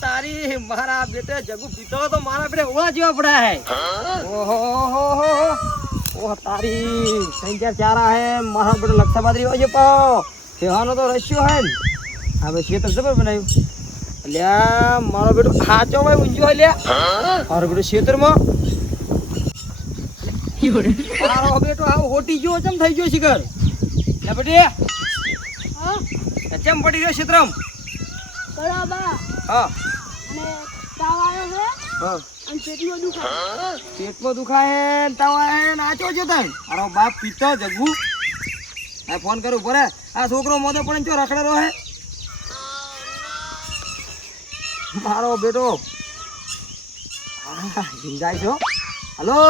તારી મારા બેટે જગુ પીતો તો મારા બેટે ઓવા જેવા પડ્યા હે ઓહો ઓહ તારી સંખ્યા ચારા હે મારા બેટે લક્ષા બાદરી હોય છે પાઓ તેવાનો તો રસ્યો હે ને હવે ખેતર જબર બનાવ્યું અલ્યા મારો બેટો ખાચો ભાઈ ઊંજો અલ્યા મારો બેટો ખેતરમાં મારો બેટો આવ હોટી ગયો ચમ થઈ ગયો શિખર લે બેટી હા ચમ પડી ગયો ક્ષેત્રમ બરાબર હા અને તાવ આવ્યો છે હા અને પેટમાં દુખાય ને તાવ આવે ને આચો છે તને અરે બાપ પીતો જગુ આ ફોન કરું ભરે આ છોકરો મોદો પડે ચો રખડેલો હે મારો બેટો જાય છો હલો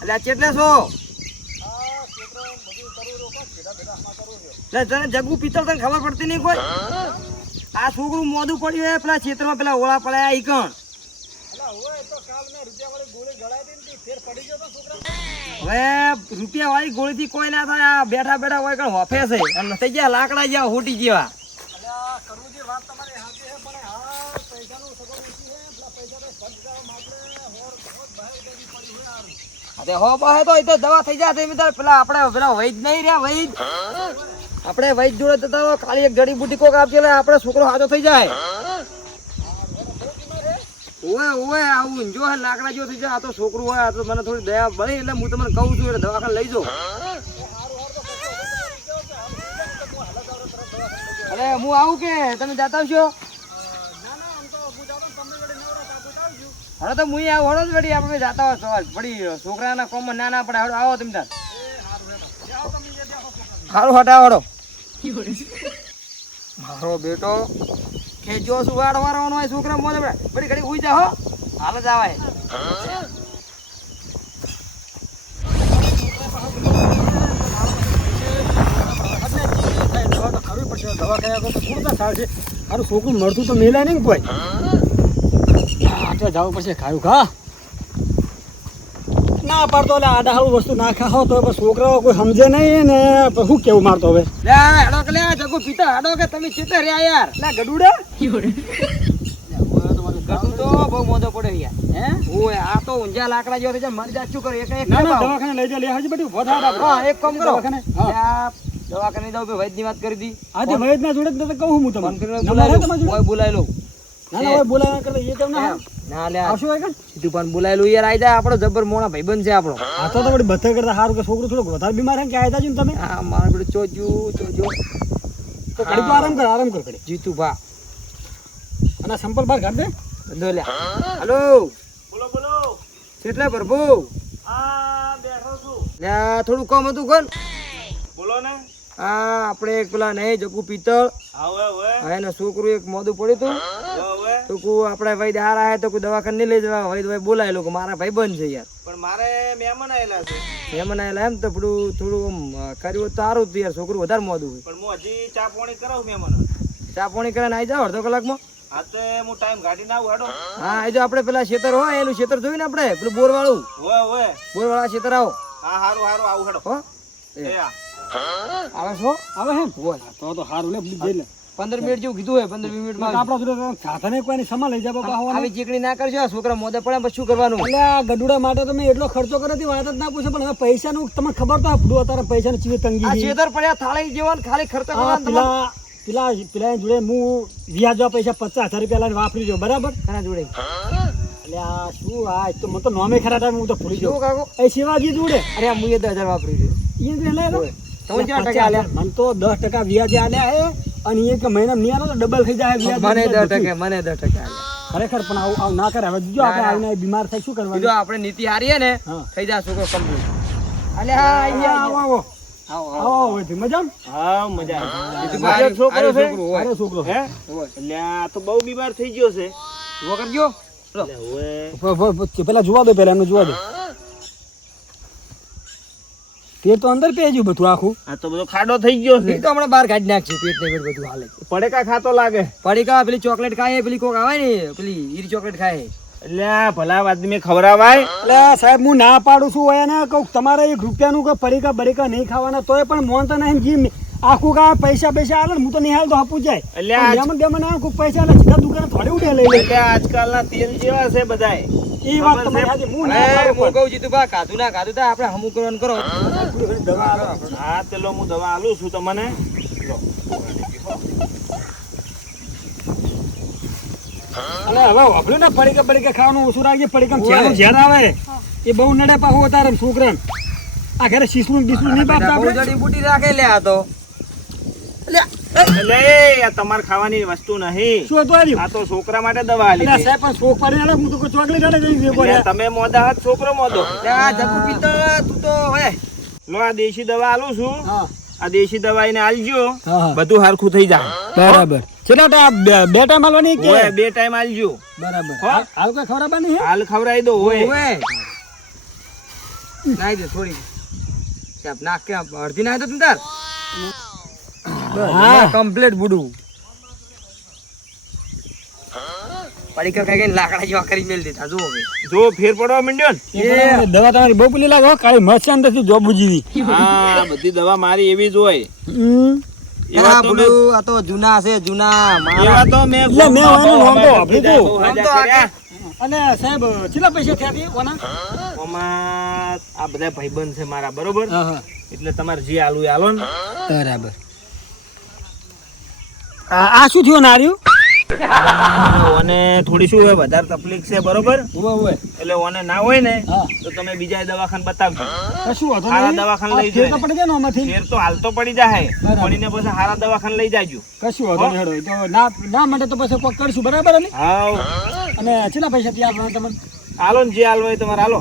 અલ્યા ચેટલે છો તને જગુ પિત્તળ તને ખબર પડતી નહીં કોઈ આ છોકરું મોઢું પડ્યું હે પેલા ક્ષેત્રમાં પેલા ઓળા પડ્યા ઈ કણ હવે રૂપિયા વાળી ગોળી થી કોઈ ના થાય આ બેઠા બેઠા હોય કણ હોફે છે અને થઈ ગયા લાકડા જેવા હોટી જેવા હો બહે તો એ તો દવા થઈ જાય પેલા આપણે પેલા વૈદ નહીં રહ્યા વૈદ આપણે વૈદ જોડે તો ખાલી એક જડીબુટી કોક આપજે એટલે આપણે છોકરો હાજો થઈ જાય ઓએ ઓએ આવું જો હે લાકડા જેવો થઈ જાય આ તો છોકરું હોય આ તો મને થોડી દયા બળી એટલે હું તમને કહું છું એટલે દવાખાને લઈ જાઉં અરે હું આવું કે તમે જાતા આવશો હવે તો હું આવું હળો જ વળી આપણે જાતા હોય સવાલ વળી છોકરાના કોમ ના ના પડે હળો આવો તમે તાર સારું હટાવડો મારો બેટો કે જો શું વાડ વારવાનો હોય છોકરા મોને બડી ઘડી ઉઈ જા હો હાલ જ આવાય છોકરું મળતું તો મેલાય નહીં કોઈ જવું પડશે ખાયું ખા ના પાડતો એટલે આડા હારું વસ્તુ ના ખાઓ તો છોકરાઓ કોઈ સમજે નહીં ને શું કેવું મારતો હવે હેડો કે લે જગુ પીતા હેડો કે તમે ચેતે રહ્યા યાર લે ગડુડા ગડુ તો બહુ મોદો પડે યાર હે ઓય આ તો ઊંઝા લાકડા જેવો થઈ જાય મરી જા શું કરે એક એક દવાખાને લઈ જા લે હાજી બધું વધારે હા એક કામ કરો દવાખાને દઉં કે વૈદ્ય વાત કરી દી આજે વૈદ ના જોડે તો કહું હું તમને બોલાય લો ના ના ઓય બોલાય કરે એ તમને ના લે આવશું હોય કે સીધું પણ બોલાયેલું યાર આઈ જાય આપણો જબર મોણા ભાઈબંધ છે આપણો આ તો બધી બથે કરતા સારું કે છોકરું થોડું વધારે બીમાર છે કે આયતા છો ને તમે હા મારો બેટો ચોજો તો ઘડી તો આરામ કર ઘડી જીતુ ભા અને સંપલ બાર કાઢ દે બંધો લે હાલો બોલો બોલો કેટલા પ્રભુ આ બેઠો છું લે થોડું કામ હતું કોણ બોલો ને આ આપણે એક પેલા નહીં જગુ પિત્તળ હવે હવે એનો છોકરું એક મોઢું પડ્યું હતું હવે તો કો આપણે વૈદ હારા હે તો કોઈ દવાખાને નહીં લઈ જવા વૈદ ભાઈ બોલાયેલો કે મારા ભાઈ બંધ છે યાર પણ મારે મહેમાન આયેલા છે મહેમાન આયેલા એમ તો થોડું આમ કર્યું તો સારું હતું યાર છોકરું વધારે મોઢું હોય પણ હું હજી ચા પાણી કરાવું મહેમાન ચા પાણી કરીને આવી જાવ અડધો કલાકમાં આ તો હું ટાઈમ કાઢી ના આવું હેડો હા એ જો આપણે પેલા ખેતર હોય એનું ખેતર જોયું ને આપણે પેલું બોર વાળું હવે બોરવાળા ખેતર આવો હા હારું હારું આવું હેડો હો આવે છો આવે હે તો હારું લે જઈ લે 15 મિનિટ જેવું કીધું હોય 15-20 મિનિટમાં આપડા જોડે સાધને કોઈની સમા લઈ જાવ આવી ચીકણી ના કરજો આ છોકરા મોદે પડે પછી શું કરવાનું એટલે આ ગડુડા માટે તમે એટલો ખર્ચો કરે વાત જ ના પૂછો પણ હવે પૈસાનું તમને ખબર તો આપડું અત્યારે પૈસાની ચીવી તંગી આ છેતર પડ્યા થાળી જેવા ખાલી ખર્ચો કરવાનો પેલા જોડે હું વ્યાજવા પૈસા 50,000 રૂપિયા વાપરી જો બરાબર એના જોડે એટલે આ શું આ તો મને તો નોમે ખરા ટાઈમ હું તો ભૂલી જો ગયો કાકો એ શિવાજી જોડે અરે આ મુએ 10,000 વાપરી છે એ લે તમે કેટલા ટકા આલ્યા મને તો 10% વ્યાજ આલ્યા હે અને એક મહિના નહીં આલો તો ડબલ થઈ જાય વ્યાજ મને 10% મને 10% ખરેખર પણ આવું ના કરે હવે જો આપણે આવીને બીમાર થાય શું કરવાનું જો આપણે નીતિ હારીએ ને થઈ જાય છોકરો કમ્પ્લીટ અલે હા અહીંયા આવો આવો મજા હા મજા આવે છોકરો છે અરે છોકરો હે એટલે આ તો બહુ બીમાર થઈ ગયો છે વગર ગયો પેલા જોવા દો પેલા એમને જોવા દો પેટ તો અંદર પેજ્યું બધું આખું આ તો બધો ખાડો થઈ ગયો છે તો હમણાં બહાર કાઢી નાખશે પેટ ને બધું હાલે પડેકા ખાતો લાગે પડીકા પેલી ચોકલેટ ખાય પેલી કોક આવે ને પેલી ઈરી ચોકલેટ ખાય એટલે આ ભલા આદમી ખવડાવાય એટલે સાહેબ હું ના પાડું છું એને કહું તમારે 1 રૂપિયાનું કે પડીકા બરીકા નહીં ખાવાના તોય પણ મોનતા નહીં જી આખું કા પૈસા આલે ને હું તો નહીં હાલ તો આપું જાય એટલે આજ- બેમન બેમન આ કોક પૈસા આલે સીધા દુકાને થોડી ઉડે લઈ લે એટલે આજકાલના તેલ જેવા છે બધાય. ઈ વાત તમારી સાચી હું ના અરે પાડું હું કહું જીતુભા કાધું ના કાધું તો આપણે હમું કરવાનું કરો પણ. દવા આલો. હા પેલો હું દવા આલું છું તમને. લો. અલે હવે વાપર્યું ને પડીકા ખાવાનું ઓછું રાખજે પડીકા ઝેર ઝેર આવે એ બહુ નડે પાછું તારે છોકરાને આ ઘરે શીસલું બીસલું નહીં બાપતા બહુ આપણે જડીબુટી રાખે લે આ તો એટલે આ તમારે ખાવાની વસ્તુ નહીં. શું હતું આર્યું આ તો છોકરા માટે દવા આલી એટલે છે. સાહેબ પણ શોખ પાડી આલે હું તો કોઈ ચોકલેટ આલે કઈ એટલે બોલ્યા તમે મોદા હાથ છોકરો મોદો. લે આ જગુ પીતો તું તો હે લો આ દેશી દવા આલું છું. હા આ દેશી દવા એને આલજો. હા. બધું હરખું થઈ જાય. બરાબર કેટલા ટાઈમ બે ટાઈમ આલવાની કે ઓય 2 ટાઈમ આલજો. બરાબર હો? હાલ કોઈ ખવડાવવા નહીં હે? હાલ ખવડાવી દો. ઓય ઓવે નાઈ દે થોડી કે નાક કે અડધી નાઈ દો તું તાર હા. કમ્પ્લીટ બુડું પડીકા ખાઈ ગઈ લાકડા જેવા કરી મેલ દીધા જુઓ હવે. જો ફેર પડવા માંડ્યો ને. એ દવા તમારી બહુ પેલી લાગો કાળી મરચાં અંદરથી જોબુ જેવી હા બધી દવા મારી એવી જ હોય. એવા આ તો બુડું આ તો જૂના છે જૂના મારા એવા તો મેં એટલે મેં ઓનું નામ તો સાંભળ્યું હતું. આમ તો આગળ અને સાહેબ કેટલા પૈસા થયા હતી ઓના આમાં આ બધા ભાઈબંધ છે મારા બરોબર. હા હા એટલે તમારે જે આલુ એ આલો ને. બરાબર આ શું થયું નાર્યું ઓને થોડી શું હોય વધારે તકલીફ છે બરોબર. ઓવે એટલે ઓને ના હોય ને હા તો તમે બીજા દવાખાને બતાવજો. કશું વાંધો સારા નહીં. દવાખાને લઈ આ ફેર જાય. તો પડી જાય ને આમાંથી ફેર તો હાલ તો પડી જાય બરાબર. પણ એને પછી સારા દવાખાને લઈ જાજો. કશું વાંધો નહીં હેડો. તો ના માટે તો પછી કોક કરશું બરાબર ને હાવ અને કેટલા પૈસા ત્યાં આપવાના તમને હાલો ને જે હાલવો હોય તમારે હાલો.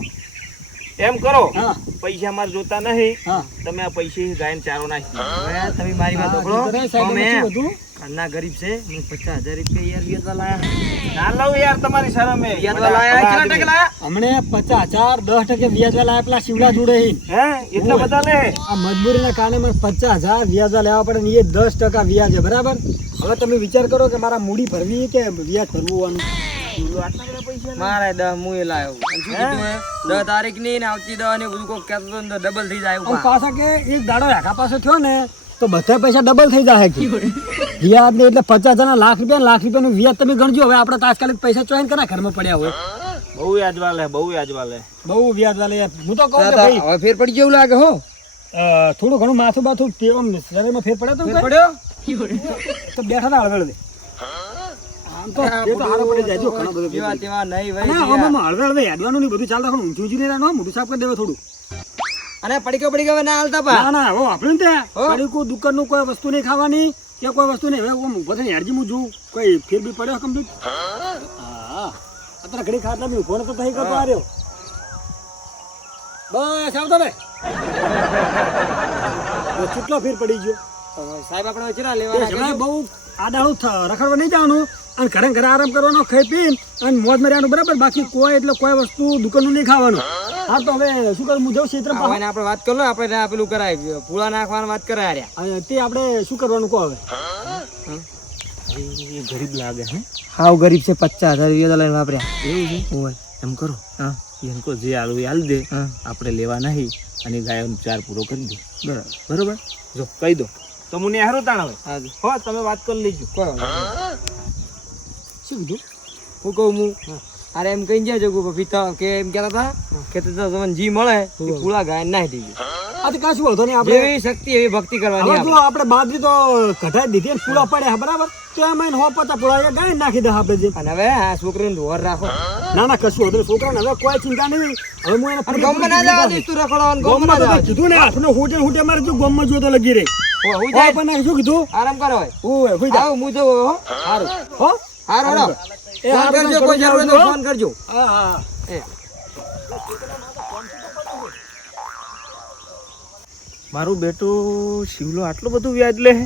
એમ કરો હા પૈસા મારે જોતા નહીં. હા તમે આ પૈસે ગાયન ચારો નાખી. હવે તમે મારી વાત સાંભળો. હા, સાહેબ, અમે એમાં શું હતું? ઘરના ગરીબ છે મને 50,000 રૂપિયા યાર વ્યાજવા લાયા ના લઉં યાર તમારી શરમ હે. વ્યાજવા લાયા કેટલા ટકે લાયા હમણે 50,000 10% વ્યાજ લાયા પેલા શિવલા જોડે હી. હે એટલા બધા લે. આ મજબૂરીના કારણે મને 50,000 વ્યાજ લેવા પડે ને એ 10% વ્યાજ છે બરાબર. હવે તમે વિચાર કરો કે મારા મૂડી ભરવી કે વ્યાજ ભરવું આટલા બધા પૈસા મારે 10 હું એ લાયો અને શું કીધું હે 10 તારીખ ની ને આવતી 10 ને બધું કોક કહેતો તો ડબલ થઈ જાય અને એવું પાછા કે એક દાડો આખા પાસે થયો ને તો બધા પૈસા ડબલ થઈ જાય કે વ્યાજ ને એટલે 50,000 લાખ રૂપિયાનું વ્યાજ તમે ગણજો. હવે આપણે તાત્કાલિક પૈસા ચોઈન કરા ઘરમાં પડ્યા હોય બહુ યાજવા લે બહુ યાજવા લે. બહુ વ્યાજ વાલે યાર. હું તો કહું કે ભાઈ હવે ફેર પડી જેવું લાગે હો થોડું ઘણું માથું બાથું તેમ શરીરમાં ફેર પડે તો ફેર કઈ? પડ્યો તો બેઠા ના હળવેળ દે આમ તો એ તો હારો પડી જાય જો ઘણો બધો જેવા તેવા નહીં અને ભાઈ આમાં હળવેળ દે યાદવાનું નહીં બધું ચાલ રાખવાનું ઊંચું ઊંચું નહીં રહેવાનું મોઢું સાફ કરી દેવા થોડું અને પડી ગયો ના હાલતા પા ના ના હો આપણે ત્યાં હો? કોઈ દુકાનનું કોઈ વસ્તુ નહીં ખાવાની કે કોઈ વસ્તુ નહીં. હવે હું ઊભો થઈને હેડજી હું જોઉં કોઈ ફેર બી પડ્યો કમ્પ્લીટ. હા અત્યારે ઘડી ખાટલા બી ઊભો નતો થઈ કરતો આવ્યો બસ આવતો ને કેટલો ફેર પડી ગયો. સાહેબ આપણે વચરા એ લેવાના સમયે બહુ આડાળું રખડવા નહીં જવાનું અને ઘરે ઘરે આરામ કરવાનો ખાઈ પીને અને મોજ મર્યાનું બરાબર. બાકી કોઈ એટલે કોઈ વસ્તુ દુકાનનું નહીં ખાવાનું. હા તો હવે શું કરું હું જાઉં ક્ષેત્ર હવે એને આપણે વાત કરો ને આપણે આ પેલું કરાય પૂળા નાખવાની વાત કરાય રહ્યા તે આપણે શું કરવાનું કહો હવે. એ ગરીબ લાગે હે. હાવ ગરીબ છે 50,000 વ્યાજ લઈને વાપર્યા એવું છે. ઓય એમ કરો હા એને કહો જે હાલવું એ હાલ દે. હા આપણે લેવા નહીં અને ગાયોનો ચાર પૂરો કરી દે. બરાબર બરોબર જો કહી દો તો મને હારું તાણ હવે. હા હો તમે વાત કરી લેજો. કોઈ વાંધો નહીં. શું કીધું હું કહું હું અરે એમ કઈ જાય જગુ પિતા કે એમ કહેતા હતા કે તમને જી મળે એ પૂળા ગાય નાખી દીધી આ તો કાંઈ શું વાંધો નહીં આપણે જેવી શક્તિ એવી ભક્તિ કરવાની હવે જો આપણે. આપણે બાજરી તો કઢાઈ દીધી અને પૂળા પડ્યા બરાબર તો એમાં એને 150 પૂળા એ ગાય નાખી દે આપણે જે. અને હવે આ છોકરીને ઢોર રાખો ના ના કશું વાંધો નહીં. છોકરાને હવે કોઈ ચિંતા નહીં. હવે હું એને અને ગમમાં ના જવા દઈશ તું રખડવાનું ગમમાં ગોમમાં ના તો જવા કીધું ને આપણે હુટે હુટે મારે જો ગોમમાં જો તો લગી રહી. દઈશ. હું હા જાય પણ શું કીધું આરામ કરો હોય ઓય હુઈ જા. આવ હું જવું હો સારું હો હારું હેડો. એ ફોન હારું કરજો કોઈ જરૂર હોય તો ફોન કરજો હા હા એ મારું બેટું શિવલો આટલું બધું વ્યાજ લે હે?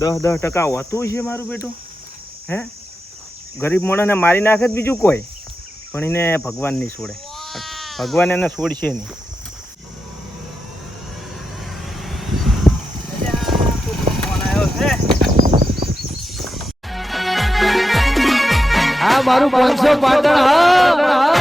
10% હોતું છે મારું બેટું. હે ગરીબ માણસને મારી નાખે જ બીજું કોઈ પણ એને ભગવાન નહીં છોડે. ભગવાન એને છોડશે નહીં. હા મારું 500 પાટણ હા